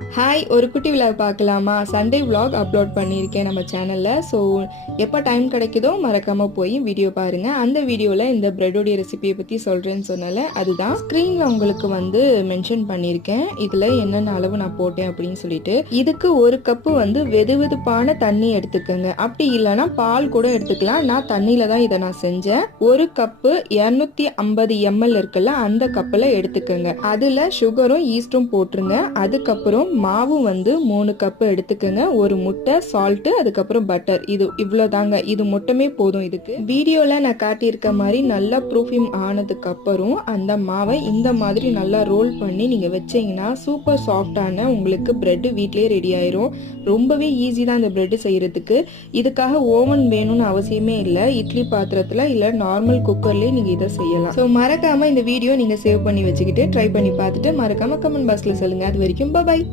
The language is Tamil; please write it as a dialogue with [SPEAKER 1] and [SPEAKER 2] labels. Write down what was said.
[SPEAKER 1] you ஹாய் ஒரு குட்டி விழாக் பார்க்கலாமா? சண்டே விலாக் அப்லோட் பண்ணியிருக்கேன் நம்ம சேனலில் ஸோ எப்போ டைம் கிடைக்குதோ மறக்காமல் போய் வீடியோ பாருங்கள் அந்த வீடியோவில் இந்த ப்ரெட்டோடைய ரெசிபியை பற்றி சொல்கிறேன்னு சொன்னால அதுதான். ஸ்க்ரீனில் உங்களுக்கு வந்து மென்ஷன் பண்ணியிருக்கேன். இதில் என்னென்ன அளவு நான் போட்டேன் அப்படின்னு சொல்லிட்டு. இதுக்கு ஒரு கப்பு வந்து வெது வெதுப்பான தண்ணி எடுத்துக்கோங்க. அப்படி இல்லைன்னா பால் கூட எடுத்துக்கலாம். நான் தண்ணியில் தான் இதை நான் செஞ்சேன். ஒரு கப்பு இரநூத்தி ஐம்பது எம்எல் இருக்குல்ல அந்த கப்பில் எடுத்துக்கோங்க. அதில் சுகரும் ஈஸ்டும் போட்டுருங்க. அதுக்கப்புறம் மாவும் வந்து மூணு கப்பு எடுத்துக்கோங்க. ஒரு முட்டை சால்ட்டு அதுக்கப்புறம் பட்டர் இது இவ்வளோதாங்க இது மட்டுமே போதும் இதுக்கு. வீடியோவில் நான் காட்டியிருக்க மாதிரி நல்லா ப்ரூஃபிம் ஆனதுக்கப்புறம் அந்த மாவை இந்த மாதிரி நல்லா ரோல் பண்ணி நீங்கள் வச்சீங்கன்னா சூப்பர் சாஃப்டான உங்களுக்கு ப்ரெட்டு வீட்லேயே ரெடி ஆயிரும். ரொம்பவே ஈஸி தான் இந்த ப்ரெட்டு செய்கிறதுக்கு இதுக்காக ஓவன் வேணும்னு அவசியமே இல்லை. இட்லி பாத்திரத்தில் இல்லை நார்மல் குக்கர்லேயே நீங்கள் இதை செய்யலாம். ஸோ மறக்காமல் இந்த வீடியோ நீங்கள் சேவ் பண்ணி வச்சுக்கிட்டு ட்ரை பண்ணி பார்த்துட்டு மறக்காமல் கமெண்ட் பாக்ஸில் சொல்லுங்கள் அது வரைக்கும் பாய்